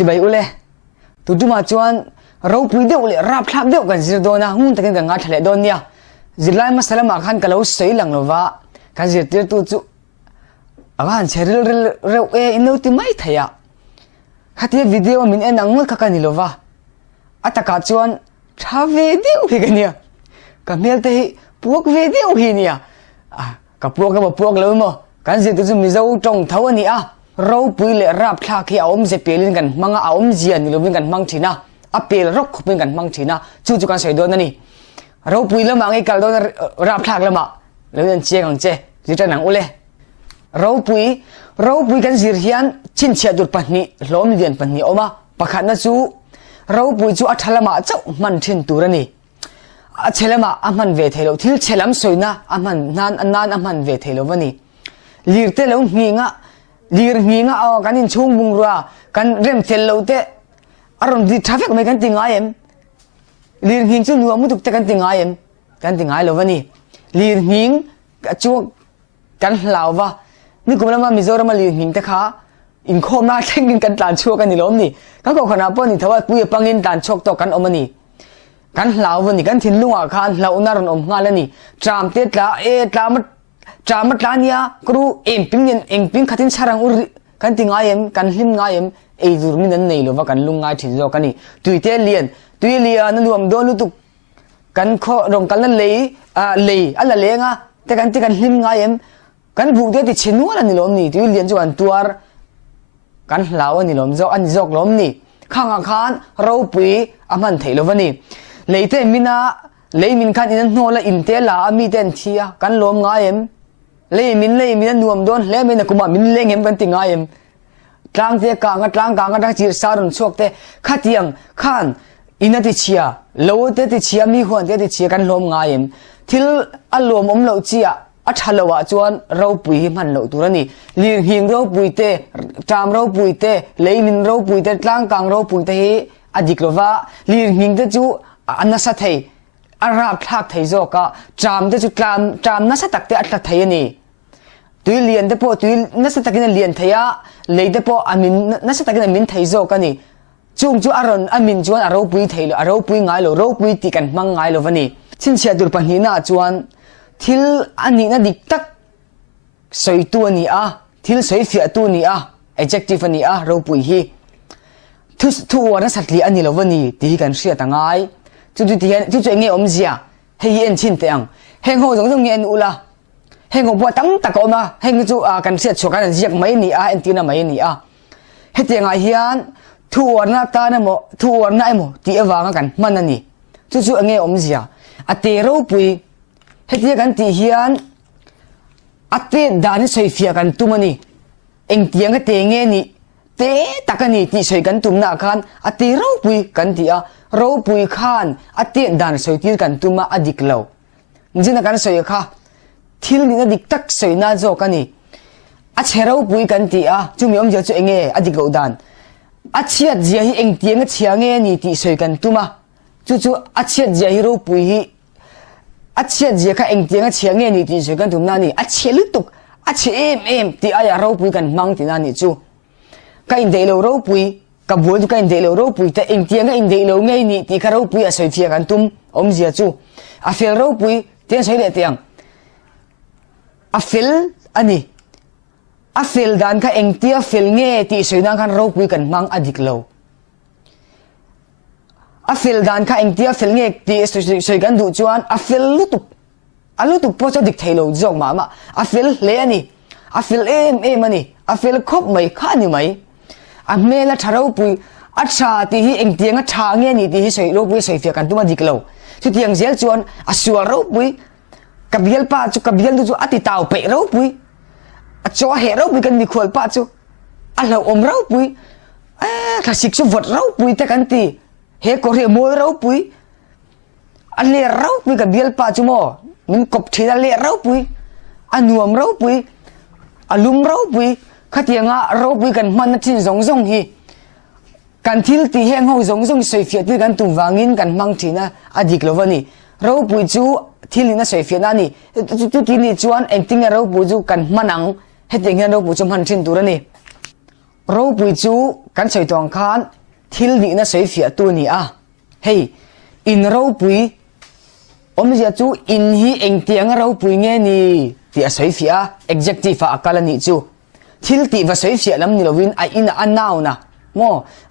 chỉ bay ule tu tu mà chuan rau pui deuh le rap thlap deuh kan zir dona hun takin kan nga thle don nia zirlai masala ma khan kalo sei lang lova kan zir tir tu chu agan cheril reu e ino ti mai thaya khatia video min en angol ka kan lova ataka chuan tha video hi gania ka mel te puak video hi nia ka puak lo mo kan zir tu chu mi zo tong thau ani a rau pui le rap thla khi aom je pelin kan manga aom jian ni lovin kan mang thina apel rok khupin kan mang thina chu kan sei don ani rau pui la mangai kal don rap thak la ma loin che gang che ji nang ule rau pui kan zir hian chin chia dur pahni hlom lian pahni oma pakhat na chu rau pui chu athalama chau man thin turani a chelama aman ve thelo thil chelam soina aman nan aman ve thelo wani lirte lo lir nginga aw kanin chung bung ra kan rem tel lo te aron di traffic mai kan tinga em lir nging chu nu amu tuk te kan tinga lo wani lir nging chu kan lawa ni kumala mizoram lir nging te kha in khom na thengin kan tlan chu kan ni lom ni ka ko khana pon ni thawa pui pangin tan chok to kan omani kan lawani kan thin lunga khan launa ron om ngalani tram te tla e tlamat tlania kru emping khatin sarang ur kan tingayem kan hlim ngayem ei durmin an nei lova kan lungai thizo kani tuite lian na nuam don lutuk kan kho rong kan lei ala lenga te kan hlim ngayem kan bu de ti chinu ala ni lom ni tu lian chu an tuar kan hlaw ani lom zo an jok lom ni khanga khan ro pui aman theilovani leite mina leimin khan in hnola inte la ami ten thia kan lom ngayem leimin nuam don lemin kuma min lengem kan tingayem tlang te ka nga da chir sarun chok te khatiang khan inati chia lo te ti chia mi huan te ti chia kan lom ngayem thil alom om lo chia athalawa chuan ro pui man lo turani lir hing ro pui te tram ro pui te leimin ro pui te tlang kang ro pui te hi adiklova lir hing te chu anasa thei arab thak thei zo ka tram te chu tram na sa tak te atla thei ani tui lian te po tui na sa takin lian theya lei te po amin na sa takin min thei zo ka ni chung chu aron amin chuan aro pui thei lo aro pui ngai lo ro pui ti kan mang ngai lo wani chin sia dur pani na chuan thil ani na dik tak soi tu ani a thil soi fia tu ni a adjective ani a ro pui hi thu wa na satli ani lo wani ti kan sia tangai chu nge om zia hei en chin te ang heng ho jong nge en ula heng ho bo tang ta ko ma heng chu kan sia chokan ziak mai ni a en tina mai ni a hetianga hian thu wa na ta na mo thu wa na mo ti awanga kan manani chu nge om zia ate ro pui hetia kan ti hian ate dan soi fia kan tumani eng tiang te nge ni te takani ti soi kan tumna khan ate ro pui kan ti a ro pui khan ate dan soi ti kan tuma adik lo jina kan soi kha thil ni na dik tak soi na zo kani a chero pui kan ti a chumi om jo chu enge adik lo dan a chiat zia hi eng tiang chia nge ni ti soi kan tuma chu a chiat zia hi ro pui hi a chiat zia kha eng tiang chia nge ni ti soi kan tumna ni a chelu tuk a che em ti a ya ro pui kan mang ti na ni chu ka in de lo ro pui ka bol du ka in de lo ro pui ta eng tiang in de lo nge ni ti kha ro pui a soi fia kan tum om zia chu a fel ro pui tiang soi le tiang a fel ani a fel dan kha eng tia fel nge ti soi na kan ro pui kan mang adik lo a fel dan kha eng tia fel nge ti soi kan du chuan a fel lutuk po cha dik thailo jong ma a fel le ani a fel em ani a fel khop mai kha ni mai a mela tharo pui a tha ti hi eng tiang a tha nge ni ti hi soi ro pui soi fia kan tuma dik lo chu tiang zel chuan a sual ro pui kabial pa chu kabial du chu ati tau pe ro pui a cho he ro pui kan ni khol pa chu a lo om ro pui a ka sik chu vot ro pui te kan ti he ko re mo ro pui a le ro pui kabial pa chu mo min kop thina le ro pui a nuam ro pui a lum ro pui khatianga ro pui kan man chin zong hi kan thil ti heng ho zong soi fia ti kan tum wangin kan mang thina adik lovani ro pui chu thilina soi fia na ni tu ti ni chuan enting ro pu chu kan manang heting ro pu chu man thin turani เราปุยจูกันใส่ตองคานทิลนี่นะใส่เฟียตัวนี้เฮ้ยอินเราปุยอมจะจูอินฮีเองเตียงเราปุยเงี้ยนี่ที่ใส่เฟีย adjective อากาศนี่จูทิลตีว่าใส่เฟียลำนี่เราวินอินอันนาวนะโม่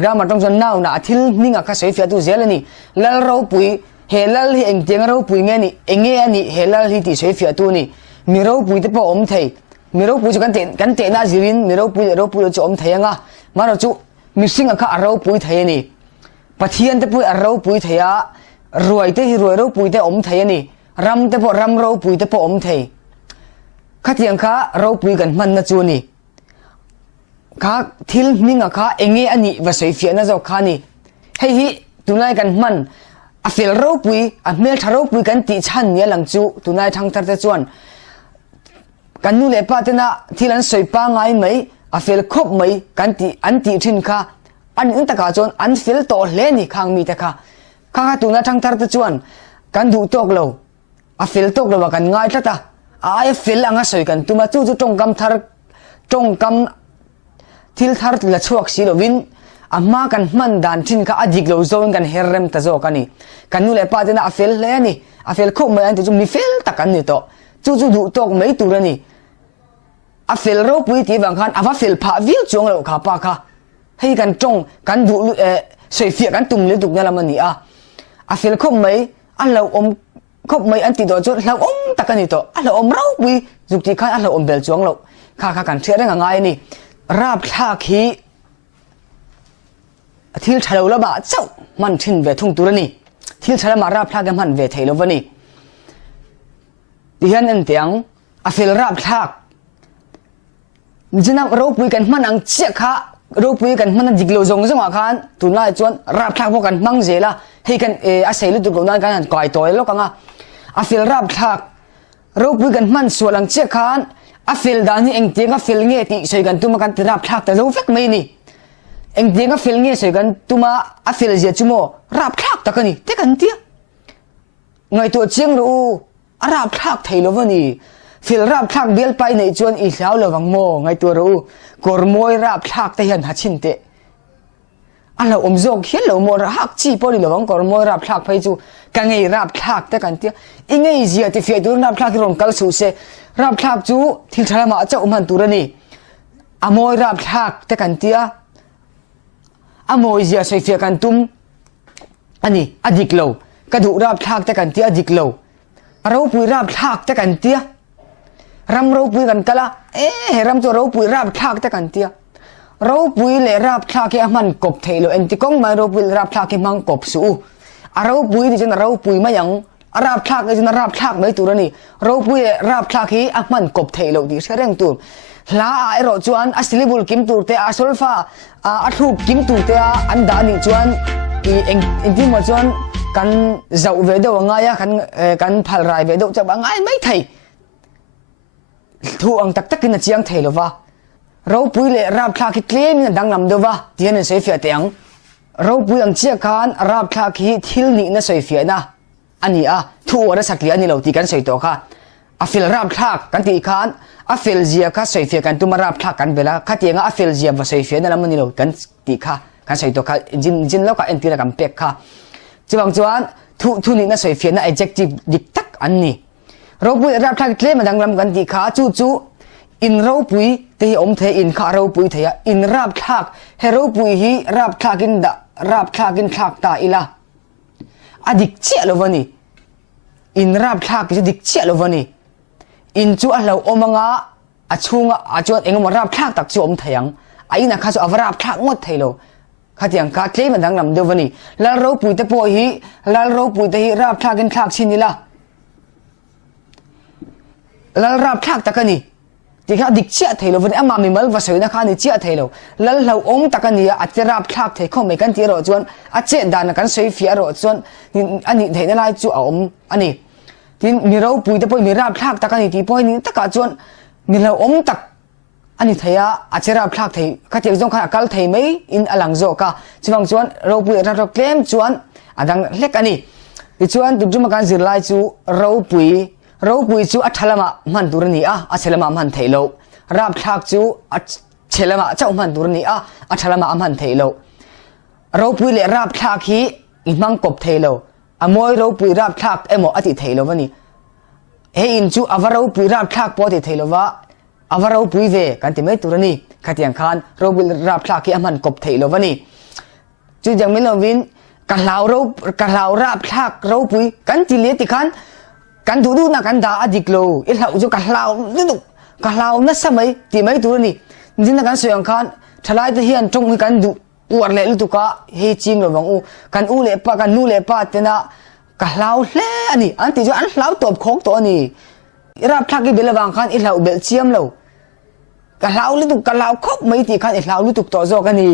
grammar ตรงส่วนนาวนะทิลนี่งก็ใส่เฟียตัวเจลนี่แล้วเราปุยเฮลัลฮีเองเตียงเราปุยเงี้ยนี่เองเงี้ยนี่เฮลัลฮีที่ใส่เฟียตัวนี้มีเราปุยแต่พออมเทยมีเราปุยจะกันเตะน่าจิรินมีเราปุยจะอมเทยงมาเราจูมิสิ่งก็เราปุยเทยนี่ปะเทียนแต่ปุยเราปุยเทียรวยแต่รวยเราปุยแต่อมเทียนี่รำแต่พอรำเราปุยแต่พออมเทียข้าเทียงข้าเราปุยกันมันนะจูนี่ข้าทิลนิ่งข้าเองเงี้ยอันนี้ว่าสวยเฟียนะเจ้าข้านี่ให้ฮิตุนายกันมันฟิลเราปุยเมื่อถ้าเราปุยกันติชันเนี่ยหลังจูตุนายทางตัดแต่จวนกันนู่นเลยป้าเตนะที่นั้นสวยป้าไงไหมฟิลคบไหมกันติอันติทิ้งข้าอันนี้ตะกาจวนอันฟิลโตเล่นี่ข้างมีตะข้าตุนายทางตัดแต่จวนกันดูตกเราฟิลตกเราว่ากันง่ายตะฟิลอังสวยกันตุมาจู่ตรงกำทาร์ตรงกำทิลทาร์ละชวกสิโลวินมากันมันดันทิ้งข้าอดีกเราโจนกันเฮรมตะโจกันนี่กันนู่นเลยป้าเตนะฟิลเล่นี่ฟิลคบไหมอันที่จุมีฟิลตะกันนี่โตจู่ดูตกไม่ตัวนี่ฟิลเราปุยที่บางครั้งฟิลพาวิลจงเราข้าป้าข้าให้กันจงกันดูสวยเฟียกันตุ่มเลยตุกเนี่ยละมันนี่ฟิลคบไหมเราอมคบไหมอันที่โดนจุดเราอมตะกันนี่โตเราอมเราปุยจุกที่ข้าเราอมเบลจงเราข้ากันเชื่อได้ง่ายนี่ราบท่าขี้ที่เฉลาละบาเจ้ามันทิ้งเวทุ่งตัวนี่ที่เฉลามาราบท่ากันมันเวทเทลวันนี้ดิฉันเอ็นเตียงฟิลราบท่าจะนับเราปุยกันมันอังเชี่ยข้าเราปุยกันมันจิกโลจงจังหวะคันตุนไล่จวนราบท่าพวกกันมั่งเจล่ะให้กันอาศัยลุตุกนั้นกันก่อยตัวแล้วกันฟิลราบท่าเราปุยกันมันส่วนอังเชี่ยคันฟิลดานี่เองเตียงฟิลเงี้ยที่ใช้กันตุมากันราบท่าแต่เราเฟกไม่นี่เองเตียงฟิลเงี้ยใช้กันตุมาฟิลเจียจุโมราบท่าตะกันนี่เท่กันเตี้ยไงตัวเชียงรู้ราบท่าไทยแล้ววันนี้ฟิลราบทักเดียลไปในจวนอีสาวเลวังโมไงตัวรู้กอร์มวยราบทักแต่ยันหัดชินเตะเราอมโจกเขียนเราโมรักจีพอดีเลวังกอร์มวยราบทักไปจูกันไงราบทักแต่กันเตี้ยอิงไงเสียที่เฟียดูราบทักที่รวมกัลสูเซราบทักจูที่ทะเลมาจะมันตัวนี้มวยราบทักแต่กันเตี้ยมวยเสียใส่เฟียกันตุ้มอันนี้อดีกโลกระดูราบทักแต่กันเตี้ยอดีกโลเราปุยราบทักแต่กันเตี้ยรำเราปุยกันกะละรำตัวเราปุยราบทักแต่กันเตี้ยเราปุยเลยราบทักแค่มันกบเทโลเอ็นติกงมาเราปุยราบทักแค่มันกบสู้เราปุยที่จะเราปุยมาอย่างราบทักที่จะราบทักไม่ตัวนี้เราปุยราบทักแค่มันกบเทโลที่เชื่อเรื่องตัวลาไอโรจวนอัสลิบุลกิมตัวเตอสุลฟาอัทุบกิมตัวเตอันดานิจวนเองที่มาจวนกันเจ้าเวดว่าง่ายกันพัลไรเวดจะว่าง่ายไม่ไทยทูอังตักกินเจียงไทยหรอวะเราปุยเลยราบทักที่เคลมดังนำดูวะที่นั่นเสียเฟียเตียงเราปุยอังเชียกันราบทักที่ทิลนี่นั่นเสียเฟียนะอันนี้ทูอันสักเลียนี่เราตีกันเสียตัวค่ะฟิลราบทักกันตีกันฟิลเจียกันเสียเฟียกันตุมาราบทักกันเวลาขัดยังฟิลเจียว่าเสียเฟียนั่นละมันนี่เรากันตีค่ะกันเสียตัวค่ะจินแล้วก็เอ็นตีละกันเป็กค่ะจีบางจวนทุนี่น่าสวยเฟียน่า adjective ดิกตักอันนี้เราปุยรับทักเคลมมาดังลำกันดีขาจู่อินเราปุยที่อมเทอินขาเราปุยเทียอินรับทักเฮเราปุยฮีรับทักินดะรับทักินทักตาอีละอดิกเชี่ยลวันนี้อินรับทักจะดิกเชี่ยลวันนี้อินจู่เราอมังอาช่วงจวนเองมารับทักตักจู่อมเทียงไอ้นักข้าจะเอารับทักงดเทโลขัดยังข้าเคลมมาดังลำเดียววันนี้แล้วเราปุยแต่ปอยฮีแล้วเราปุยแต่ฮีรับทักินทักชินนี่ละแล้วรับทักตะกันนี่ที่เขาดิกเชี่ยเทโลวันนี้มามีมัลวาสวยนะข้านี่เชี่ยเทโลแล้วเราอมตะกันนี่อาจจะรับทักเทเขาไม่กันที่รอจวนอาจจะด่านกันสวยเฟียรอจวนอันนี้เทนั่นไรจู่อมอันนี้ที่มีเราปุยแต่ปอยมีรับทักตะกันนี่ที่ปอยนี่ตะกันจวนมีเราอมตักอันนี้เทียอาจจะรับทักเทขัดยังจงข้ากัลเทไม่อินอลังโจก้าจีบางจวนเราปุยเราเคลมจวนดังเล็กอันนี้ที่จวนตุจุมากันสิไลจู่เราปุยจูอัชลมามันตัวนี้อาชลมามันเทโลรับทักจู เชลมาเจ้ามันตัวนี้อัชลมามันเทโลเราปุยเลราบทากฮีอิมังกบเทโลอมวยเราปุยราบทากเอโมอติเทโลวันนี้เฮอินจูอวาเราปุยราบทากปอติเทโลวะอวาเราปุยเวกันที่ไม่ตัวนี้ขัดยังคันเราปุยราบทากฮีมันกบเทโลวันนี้จูยังไม่ลงวินกันลาวราบทากเราปุยกันที่เลี้ยติคันกันดูนะกันด่าอดีกโลอีหล่าจูกันลาวนี่ดูกันลาวนั่นสมัยที่ไม่ตัวนี้จริงๆกันสวยงคันทลายตะเฮียนจงมีกันดูอวดเละลุตุกะเฮจิงระวังกันเละปะกันนูเละปะเตนะกันลาวเละนี่อันที่จะอันลาวตบโคกตัวนี้รับทักกี่เบลวังคันอีหล่าเบลเชียมเรากันลาวลุตุกันลาวคบไม่ตีคันอีหล่าลุตุตัวโซกันนี่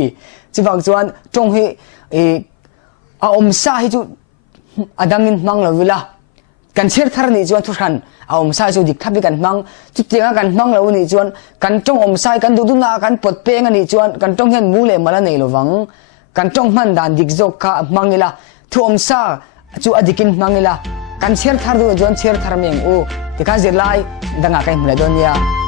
จีบังจวนจงให้อมซาให้จูอดังนินมังเราเวลากันเชื่อทาร์นี่จวนทุกท่านอมซาจูดิกทับกันมังจุดเตียงกันมังเรานี่จวนกันจงอมซากันดูนากันปดเปงนี่จวนกันจงเห็นมูเลมาละในระวังกันจงมันดันดิกโจกะมังนี่ละทุอมซาจูอดิกินมังนี่ละกันเชื่อทาร์ดูจวนเชื่อทาร์เมงที่กันเจริญดังอะไรมาเลยดอนยา